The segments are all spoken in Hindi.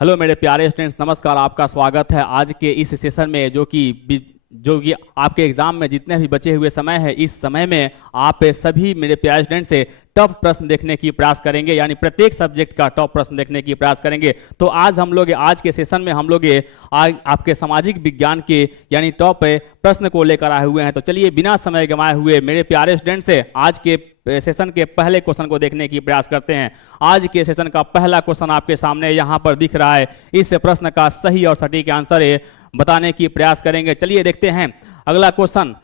हेलो मेरे प्यारे स्टूडेंट्स, नमस्कार। आपका स्वागत है आज के इस सेशन में, जो कि आपके एग्जाम में जितने भी बचे हुए समय है, इस समय में आप सभी मेरे प्यारे स्टूडेंट से टॉप प्रश्न देखने की प्रयास करेंगे, यानी प्रत्येक सब्जेक्ट का टॉप प्रश्न देखने की प्रयास करेंगे। तो आज के सेशन में हम लोग आपके सामाजिक विज्ञान के यानी टॉप प्रश्न को लेकर आए हुए हैं। तो चलिए बिना समय गंवाए हुए मेरे प्यारे स्टूडेंट से आज के सेशन के पहले क्वेश्चन को देखने की प्रयास करते हैं। आज के सेशन का पहला क्वेश्चन आपके सामने यहाँ पर दिख रहा है। इस प्रश्न का सही और सटीक आंसर बताने की प्रयास करेंगे। चलिए देखते हैं अगला क्वेश्चन,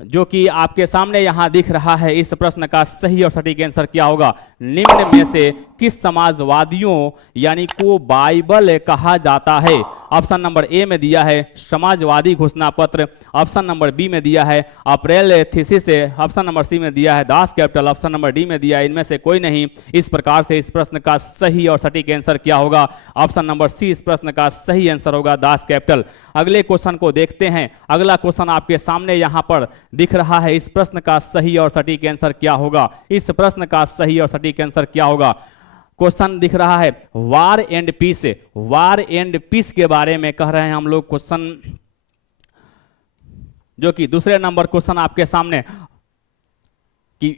जो कि आपके सामने यहां दिख रहा है। इस प्रश्न का सही और सटीक आंसर क्या होगा? निम्न में से किस समाजवादियों यानी को बाइबल कहा जाता है? ऑप्शन नंबर ए में दिया है समाजवादी घोषणा पत्र, ऑप्शन नंबर बी में दिया है April thesis, option number C में दिया है Das Kapital, option number D में दिया है इनमें से कोई नहीं। इस प्रकार से इस प्रश्न का सही और सटीक आंसर क्या होगा? ऑप्शन नंबर सी इस प्रश्न का सही आंसर होगा, दास कैपिटल। अगले क्वेश्चन को देखते हैं। अगला क्वेश्चन आपके सामने यहां पर दिख रहा है। इस प्रश्न का सही और सटीक आंसर क्या होगा? इस प्रश्न का सही और सटीक आंसर क्या होगा? क्वेश्चन दिख रहा है war and peace. War and peace के बारे में कह रहे हैं हम लोग क्वेश्चन, जो कि दूसरे नंबर क्वेश्चन आपके सामने कि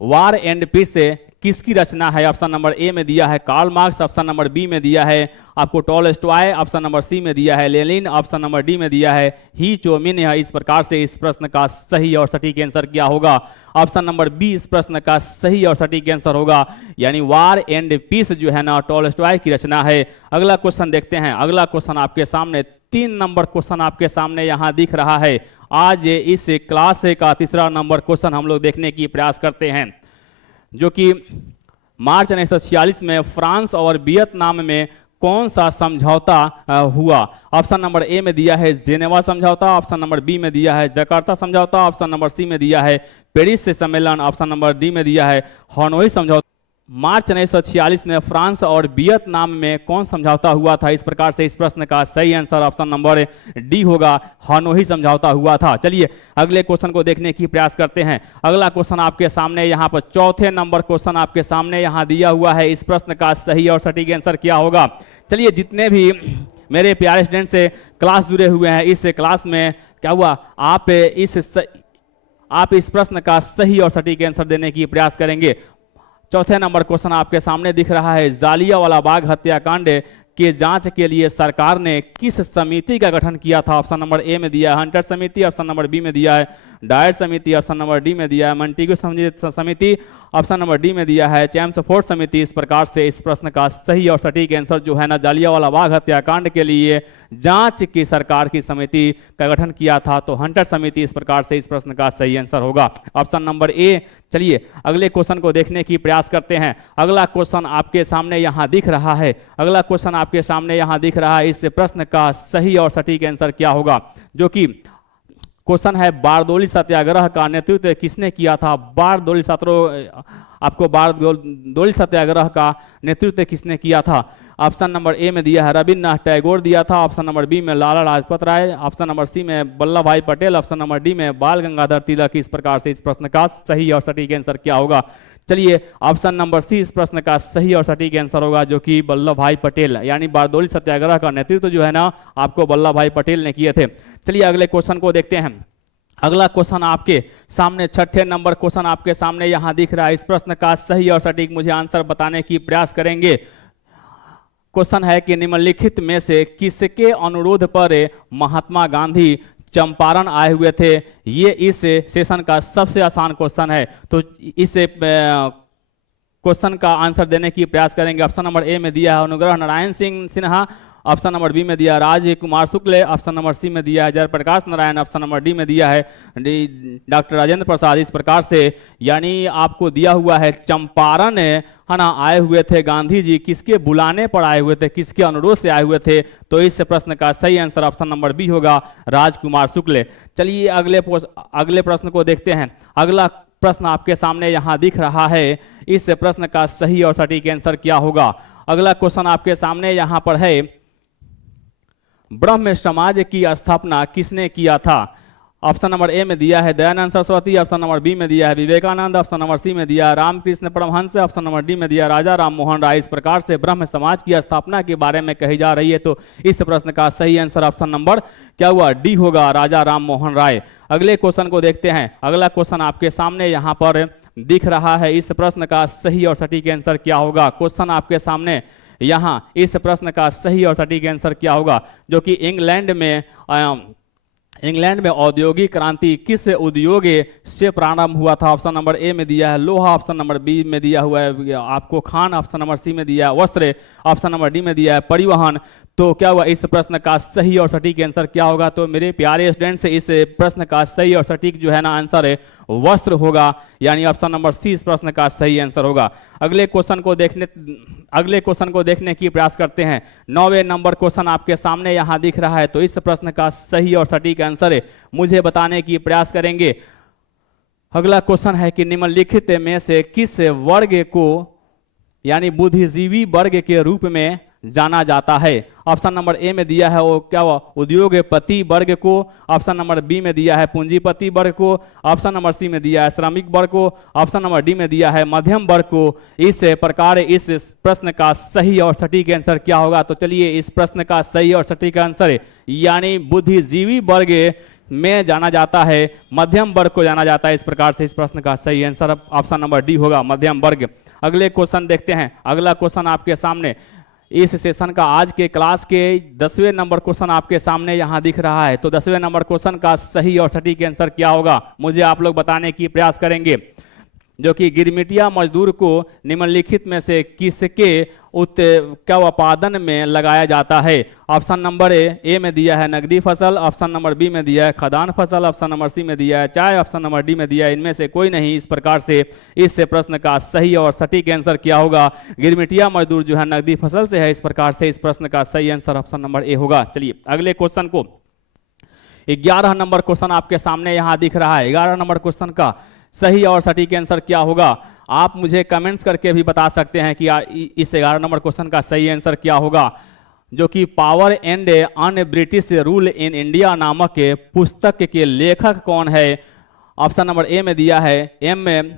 वार एंड पीस किसकी रचना है? ऑप्शन नंबर ए में दिया है Karl Marx, option number B में दिया है आपको टॉलस्टॉय, ऑप्शन नंबर सी में दिया है लेनिन, ऑप्शन नंबर डी में दिया है ही चोमिन। इस प्रकार से इस प्रश्न का सही और सटीक आंसर क्या होगा? ऑप्शन नंबर बी इस प्रश्न का सही और सटीक आंसर होगा, यानी वार एंड पीस जो है ना टॉलस्टॉय की रचना है। अगला क्वेश्चन देखते हैं। अगला क्वेश्चन आपके सामने 3 नंबर क्वेश्चन आपके सामने यहां दिख रहा है। आज इस क्लास का तीसरा नंबर क्वेश्चन हम लोग देखने की प्रयास करते हैं, जो कि मार्च 1946 में फ्रांस और वियतनाम में कौन सा समझौता हुआ? ऑप्शन नंबर ए में दिया है जेनेवा समझौता, ऑप्शन नंबर बी में दिया है जकार्ता समझौता, ऑप्शन नंबर सी में दिया है पेरिस सम्मेलन, ऑप्शन नंबर डी में दिया है हानोई समझौता। मार्च 1946 में फ्रांस और वियतनाम में कौन समझौता हुआ था? इस प्रकार से इस प्रश्न का सही आंसर ऑप्शन नंबर डी होगा, हानोई समझौता हुआ था। चलिए अगले क्वेश्चन को देखने की प्रयास करते हैं। अगला क्वेश्चन आपके सामने यहाँ पर चौथे नंबर क्वेश्चन आपके सामने यहाँ दिया हुआ है। इस प्रश्न का सही और सटीक आंसर क्या होगा? चलिए जितने भी मेरे प्यारे स्टूडेंट से क्लास जुड़े हुए हैं, इस क्लास में क्या हुआ, आप इस प्रश्न का सही और सटीक आंसर देने की प्रयास करेंगे। चौथे नंबर क्वेश्चन आपके सामने दिख रहा है। जालियांवाला बाग हत्याकांड के जांच के लिए सरकार ने किस समिति का गठन किया था? ऑप्शन नंबर ए में दिया है हंटर समिति, ऑप्शन नंबर बी में दिया है डायर समिति, ऑप्शन नंबर डी में दिया है मंटीगो समिति, ऑप्शन नंबर डी में दिया है चैम्सफोर्ड समिति। इस प्रकार से इस प्रश्न का सही और सटीक आंसर जो है ना, जालियांवाला बाग हत्याकांड के लिए जांच की सरकार की समिति का गठन किया था, तो हंटर समिति इस प्रकार से इस प्रश्न का सही आंसर होगा, ऑप्शन नंबर ए। चलिए अगले क्वेश्चन को देखने की प्रयास करते हैं। अगला क्वेश्चन आपके सामने यहाँ दिख रहा है। अगला क्वेश्चन आपके सामने यहाँ दिख रहा है। इस प्रश्न का सही और सटीक आंसर क्या होगा? जो कि क्वेश्चन है बारदोली सत्याग्रह का नेतृत्व किसने किया था? बारदोली सत्याग्रह का नेतृत्व किसने किया था? ऑप्शन नंबर ए में दिया है रविन्द्रनाथ टैगोर दिया था, ऑप्शन नंबर बी में Lala Lajpat Rai, option number C में वल्लभ भाई पटेल, ऑप्शन नंबर डी में बाल गंगाधर तिलक। इस प्रकार से इस प्रश्न का सही और सटीक आंसर क्या होगा? चलिए ऑप्शन नंबर सी इस प्रश्न का सही और सटीक आंसर होगा, जो कि वल्लभ भाई पटेल, यानी बारदोली सत्याग्रह का नेतृत्व जो है ना आपको वल्लभ भाई पटेल ने किए थे। चलिए अगले क्वेश्चन को देखते हैं। अगला क्वेश्चन आपके सामने छठे नंबर क्वेश्चन आपके सामने यहां दिख रहा है। इस प्रश्न का सही और सटीक मुझे आंसर बताने की प्रयास करेंगे। क्वेश्चन है कि निम्नलिखित में से किसके अनुरोध पर महात्मा गांधी चंपारण आए हुए थे? ये इस सेशन का सबसे आसान क्वेश्चन है, तो इस क्वेश्चन का आंसर देने की प्रयास करेंगे। ऑप्शन नंबर ए में दिया है Anugrah Narayan Sinha, option number B में दिया राजकुमार शुक्ल, ऑप्शन नंबर सी में दिया है Jayaprakash Narayan, option number D में दिया है डॉक्टर राजेंद्र प्रसाद। इस प्रकार से यानी आपको दिया हुआ है चंपारण है ना आए हुए थे गांधी जी, किसके बुलाने पर आए हुए थे, किसके अनुरोध से आए हुए थे? तो इस प्रश्न का सही आंसर ऑप्शन नंबर बी होगा, राजकुमार शुक्ल। चलिए अगले प्रश्न को देखते हैं। अगला प्रश्न आपके सामने यहां दिख रहा है। इस प्रश्न का सही और सटीक आंसर क्या होगा? अगला क्वेश्चन आपके सामने यहां पर है ब्रह्म समाज की स्थापना किसने किया था? ऑप्शन नंबर ए में दिया है Dayanand Saraswati, option number B में दिया है विवेकानंद, ऑप्शन नंबर सी में दिया है Ramakrishna Paramhansa, option number D में दिया राजा राम मोहन राय। इस प्रकार से ब्रह्म समाज की स्थापना के बारे में कही जा रही है, तो इस प्रश्न का सही आंसर ऑप्शन नंबर क्या हुआ, डी होगा, राजा राम मोहन राय। अगले क्वेश्चन को देखते हैं। अगला क्वेश्चन आपके सामने यहाँ पर दिख रहा है। इस प्रश्न का सही और सटीक आंसर क्या होगा? क्वेश्चन आपके सामने यहाँ इस प्रश्न का सही और सटीक आंसर क्या होगा? जो कि इंग्लैंड में औद्योगिक क्रांति किस उद्योग से प्रारंभ हुआ था? ऑप्शन नंबर ए में दिया है लोहा, ऑप्शन नंबर बी में दिया हुआ है आपको खान, ऑप्शन नंबर सी में दिया है वस्त्र, ऑप्शन नंबर डी में दिया है परिवहन। तो क्या हुआ, इस प्रश्न का सही और सटीक आंसर क्या होगा? तो मेरे प्यारे स्टूडेंट्स, इस प्रश्न का सही और सटीक जो है ना आंसर है वस्त्र होगा, यानी ऑप्शन नंबर सी इस प्रश्न का सही आंसर होगा। अगले क्वेश्चन को देखने की प्रयास करते हैं। 9वें नंबर क्वेश्चन आपके सामने यहां दिख रहा है, तो इस प्रश्न का सही और सटीक आंसर है मुझे बताने की प्रयास करेंगे। अगला क्वेश्चन है कि निम्नलिखित में से किस वर्ग को यानी बुद्धिजीवी वर्ग के रूप में जाना जाता है? ऑप्शन नंबर ए में दिया है वो क्या हुआ, उद्योगपति वर्ग को, ऑप्शन नंबर बी में दिया है पूंजीपति वर्ग को, ऑप्शन नंबर सी में दिया है श्रमिक वर्ग को, ऑप्शन नंबर डी में दिया है मध्यम वर्ग को। इस प्रकार इस प्रश्न का सही और सटीक आंसर क्या होगा? तो चलिए, इस प्रश्न का सही और सटीक आंसर यानी बुद्धिजीवी वर्ग में जाना जाता है, मध्यम वर्ग को जाना जाता है। इस प्रकार से इस प्रश्न का सही आंसर ऑप्शन नंबर डी होगा, मध्यम वर्ग। अगले क्वेश्चन देखते हैं। अगला क्वेश्चन आपके सामने इस सेशन का आज के क्लास के 10वें नंबर क्वेश्चन आपके सामने यहां दिख रहा है, तो 10वें नंबर क्वेश्चन का सही और सटीक आंसर क्या होगा मुझे आप लोग बताने की प्रयास करेंगे। जो कि गिरमिटिया मजदूर को निम्नलिखित में से किसके उत्पादन में लगाया जाता है? ऑप्शन नंबर ए में दिया है नकदी फसल, ऑप्शन नंबर बी में दिया है खदान फसल, ऑप्शन नंबर सी में दिया है चाय, ऑप्शन नंबर डी में दिया है इनमें से कोई नहीं। इस प्रकार से इस प्रश्न का सही और सटीक आंसर क्या होगा? गिरमिटिया मजदूर जो है नकदी फसल से है। इस प्रकार से इस प्रश्न का सही आंसर ऑप्शन नंबर ए होगा। चलिए अगले क्वेश्चन को 11 नंबर क्वेश्चन आपके सामने यहां दिख रहा है। 11 नंबर क्वेश्चन का सही और सटीक आंसर क्या होगा? आप मुझे कमेंट्स करके भी बता सकते हैं कि इस 11 नंबर क्वेश्चन का सही आंसर क्या होगा। जो कि power and un British rule in India नामक के पुस्तक के लेखक कौन है? ऑप्शन नंबर ए में दिया है एम में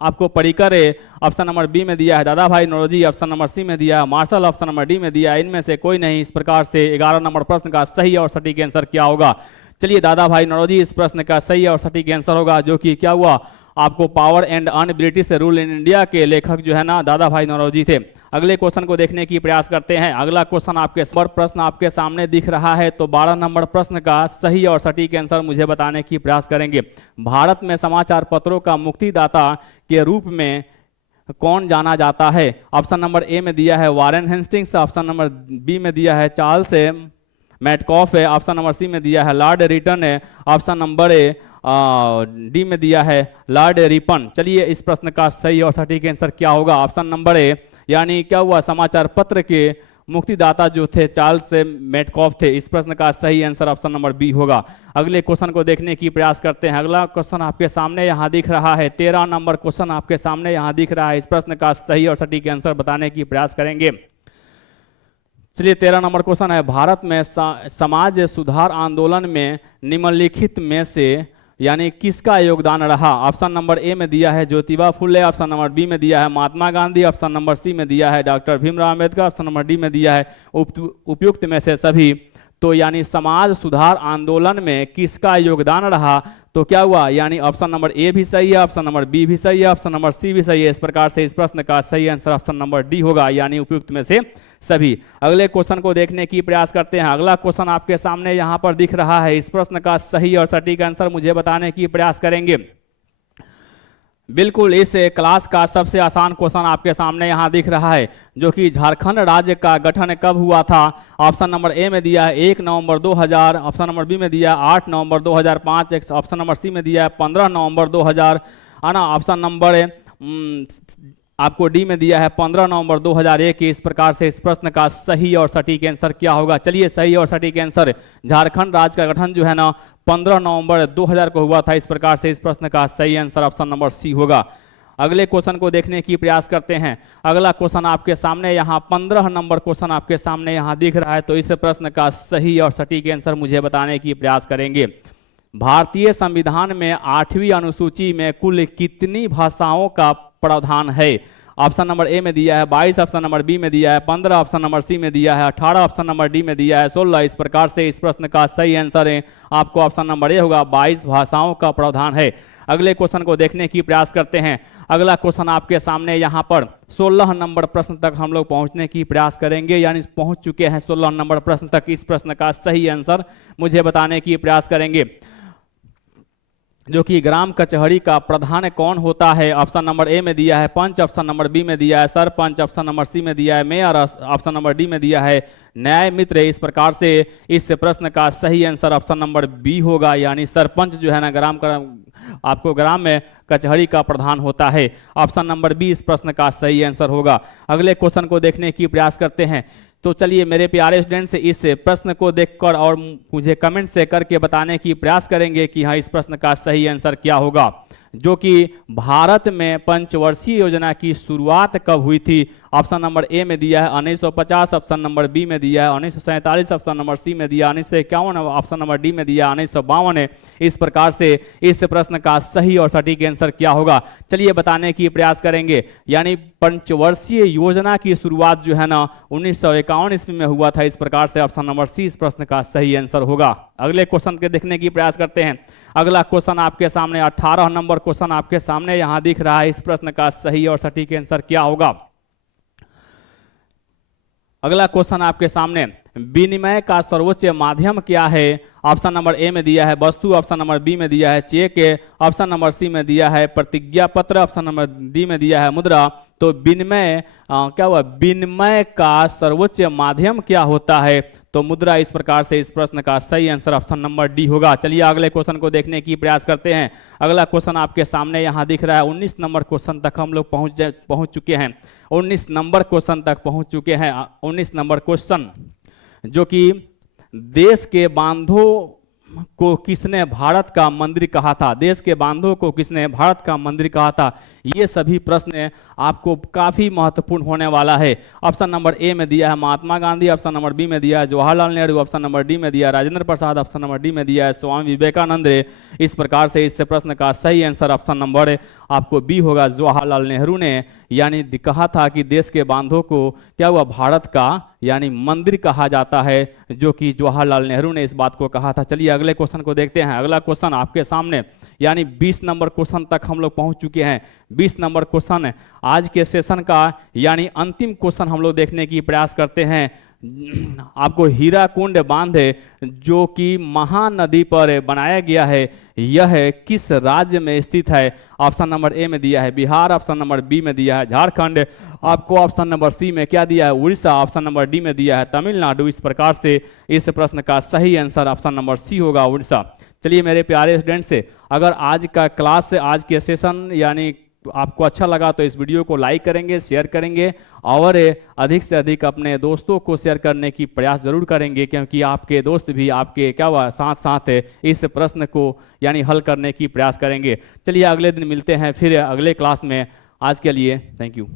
आपको पर्रिकर, ऑप्शन नंबर बी में दिया है दादा भाई नौरोजी, ऑप्शन नंबर सी में दिया है मार्शल, ऑप्शन नंबर डी में दिया है इनमें से कोई नहीं। इस प्रकार से 11 नंबर प्रश्न का सही और सटीक आंसर क्या होगा? चलिए, दादा भाई नौरोजी इस प्रश्न का सही और सटीक आंसर होगा। जो कि क्या हुआ, आपको power and un British rule in India के लेखक जो है ना दादा भाई नौरोजी थे। अगले क्वेश्चन को देखने की प्रयास करते हैं। अगला क्वेश्चन प्रश्न आपके सामने दिख रहा है, तो 12 नंबर प्रश्न का सही और सटीक आंसर मुझे बताने की प्रयास करेंगे। भारत में समाचार पत्रों का मुक्तिदाता के रूप में कौन जाना जाता है? ऑप्शन नंबर ए में दिया है Warren Hastings, option number B में दिया है चार्ल्स मैटकॉफ है, ऑप्शन नंबर सी में दिया है लॉर्ड रिटन है, ऑप्शन नंबर डी में दिया है लॉर्ड रिपन। चलिए, इस प्रश्न का सही और सटीक आंसर क्या होगा? ऑप्शन नंबर ए यानी क्या हुआ, समाचार पत्र के मुक्तिदाता जो थे चार्ल्स मैटकॉफ थे। इस प्रश्न का सही आंसर ऑप्शन नंबर बी होगा। अगले क्वेश्चन को देखने की प्रयास करते हैं। अगला क्वेश्चन आपके सामने यहाँ दिख रहा है। 13 नंबर क्वेश्चन आपके सामने यहाँ दिख रहा है। इस प्रश्न का सही और सटीक आंसर बताने की प्रयास करेंगे। चलिए, 13 नंबर क्वेश्चन है, भारत में समाज सुधार आंदोलन में निम्नलिखित में से यानी किसका योगदान रहा? ऑप्शन नंबर ए में दिया है Jyotiba Phule, option number B में दिया है Mahatma Gandhi, option number C में दिया है doctor Bhimrao Ambedkar, option number D में दिया है उपयुक्त में से सभी। तो यानी समाज सुधार आंदोलन में किसका योगदान रहा? तो क्या हुआ, यानी ऑप्शन नंबर ए भी सही है, ऑप्शन नंबर बी भी सही है, ऑप्शन नंबर सी भी सही है। इस प्रकार से इस प्रश्न का सही आंसर ऑप्शन नंबर डी होगा, यानी उपयुक्त में से सभी। अगले क्वेश्चन को देखने की प्रयास करते हैं। अगला क्वेश्चन आपके सामने यहाँ पर दिख रहा है। इस प्रश्न का सही और सटीक आंसर मुझे बताने की प्रयास करेंगे। बिल्कुल, इस क्लास का सबसे आसान क्वेश्चन आपके सामने यहाँ दिख रहा है। जो कि झारखंड राज्य का गठन कब हुआ था? ऑप्शन नंबर ए में दिया है 1 नवंबर 2000, ऑप्शन नंबर बी में दिया है 8 नवंबर 2005, ऑप्शन नंबर सी में दिया है 15 नवंबर 2000, है ना। ऑप्शन नंबर आपको डी में दिया है 15 नवंबर 2001। इस प्रकार से इस प्रश्न का सही और सटीक आंसर क्या होगा? चलिए, सही और सटीक आंसर, झारखंड राज्य का गठन जो है ना 15 नवंबर 2000 को हुआ था। इस प्रकार से इस प्रश्न का सही आंसर ऑप्शन नंबर सी होगा। अगले क्वेश्चन को देखने की प्रयास करते हैं। अगला क्वेश्चन आपके सामने यहाँ 15 नंबर क्वेश्चन आपके सामने यहाँ दिख रहा है। तो इस प्रश्न का सही और सटीक आंसर मुझे बताने की प्रयास करेंगे। भारतीय संविधान में 8वीं अनुसूची में कुल कितनी भाषाओं का प्रावधान है? ऑप्शन नंबर ए में दिया है 22, ऑप्शन नंबर बी में दिया है 15, ऑप्शन नंबर सी में दिया है 18, ऑप्शन नंबर डी में दिया है 16। इस प्रकार से इस प्रश्न का सही आंसर है आपको ऑप्शन नंबर ए होगा, 22 भाषाओं का प्रावधान है। अगले क्वेश्चन को देखने की प्रयास करते हैं। अगला क्वेश्चन आपके सामने यहाँ पर 16 नंबर प्रश्न तक हम लोग पहुंचने की प्रयास करेंगे, यानी पहुंच चुके हैं 16 नंबर प्रश्न तक। इस प्रश्न का सही आंसर मुझे बताने की प्रयास करेंगे, जो कि ग्राम कचहरी का प्रधान कौन होता है? ऑप्शन नंबर ए में दिया है पंच, ऑप्शन नंबर बी में दिया है सरपंच, ऑप्शन नंबर सी में दिया है मेयर, ऑप्शन नंबर डी में दिया है न्याय मित्र। इस प्रकार से इस प्रश्न का सही आंसर ऑप्शन नंबर बी होगा, यानी सरपंच जो है ना आपको ग्राम में कचहरी का प्रधान होता है। ऑप्शन नंबर बी इस प्रश्न का सही आंसर होगा। अगले क्वेश्चन को देखने की प्रयास करते हैं। तो चलिए मेरे प्यारे स्टूडेंट्स, इस प्रश्न को देखकर और मुझे कमेंट से करके बताने की प्रयास करेंगे कि हाँ इस प्रश्न का सही आंसर क्या होगा, जो कि भारत में पंचवर्षीय योजना की शुरुआत कब हुई थी? ऑप्शन नंबर ए में दिया है 1950, ऑप्शन नंबर बी में दिया है 1947, ऑप्शन नंबर सी में दिया 1951, ऑप्शन नंबर डी में दिया 1952 है। इस प्रकार से इस प्रश्न का सही और सटीक आंसर क्या होगा, चलिए बताने की प्रयास करेंगे। यानी पंचवर्षीय योजना की शुरुआत जो है ना 1951 ईस्वी में हुआ था। इस प्रकार से ऑप्शन नंबर सी इस प्रश्न का सही आंसर होगा। अगले क्वेश्चन के देखने की प्रयास करते हैं। अगला क्वेश्चन आपके सामने 18 नंबर क्वेश्चन आपके सामने यहां दिख रहा है। इस प्रश्न का सही और सटीक आंसर क्या होगा? अगला क्वेश्चन आपके सामने, विनिमय का सर्वोच्च माध्यम क्या है? ऑप्शन नंबर ए में दिया है वस्तु, ऑप्शन नंबर बी में दिया है चेक, ऑप्शन नंबर सी में दिया है प्रतिज्ञा पत्र, ऑप्शन नंबर डी में दिया है मुद्रा। तो विनिमय क्या हुआ? विनिमय का सर्वोच्च माध्यम क्या होता है? तो मुद्रा। इस प्रकार से इस प्रश्न का सही आंसर ऑप्शन नंबर डी होगा। चलिए अगले क्वेश्चन को देखने की प्रयास करते हैं। अगला क्वेश्चन आपके सामने यहाँ दिख रहा है। 19 नंबर क्वेश्चन तक हम लोग पहुंच चुके हैं। 19 नंबर क्वेश्चन तक पहुंच चुके हैं। 19 नंबर क्वेश्चन, जो कि देश के बांधों को किसने भारत का मंदिर कहा था? देश के बांधों को किसने भारत का मंदिर कहा था? ये सभी प्रश्न आपको काफी महत्वपूर्ण होने वाला है। ऑप्शन नंबर ए में दिया है Mahatma Gandhi, option number B में दिया है Jawaharlal Nehru, option number D में दिया है Rajendra Prasad, option number D में दिया है स्वामी विवेकानंद। इस प्रकार से इस प्रश्न का सही आंसर ऑप्शन नंबर आपको बी होगा, जवाहरलाल नेहरू ने यानी कहा था कि देश के बांधों को क्या हुआ? भारत का यानी मंदिर कहा जाता है, जो कि जवाहरलाल नेहरू ने इस बात को कहा था। चलिए अगले क्वेश्चन को देखते हैं। अगला क्वेश्चन आपके सामने यानी 20 नंबर क्वेश्चन तक हम लोग पहुंच चुके हैं। 20 नंबर क्वेश्चन आज के सेशन का यानी अंतिम क्वेश्चन हम लोग देखने की प्रयास करते हैं। आपको हीराकुंड बांध जो कि महानदी पर बनाया गया है, यह किस राज्य में स्थित है? ऑप्शन नंबर ए में दिया है बिहार, ऑप्शन नंबर बी में दिया है झारखंड, आपको ऑप्शन नंबर सी में क्या दिया है? उड़ीसा, ऑप्शन नंबर डी में दिया है तमिलनाडु। इस प्रकार से इस प्रश्न का सही आंसर ऑप्शन नंबर सी होगा, उड़ीसा। चलिए मेरे प्यारे स्टूडेंट्स से, अगर आज का क्लास आज के सेशन यानी आपको अच्छा लगा तो इस वीडियो को लाइक करेंगे, शेयर करेंगे और अधिक से अधिक अपने दोस्तों को शेयर करने की प्रयास जरूर करेंगे, क्योंकि आपके दोस्त भी आपके क्या हुआ साथ साथ इस प्रश्न को यानी हल करने की प्रयास करेंगे। चलिए अगले दिन मिलते हैं फिर अगले क्लास में। आज के लिए थैंक यू।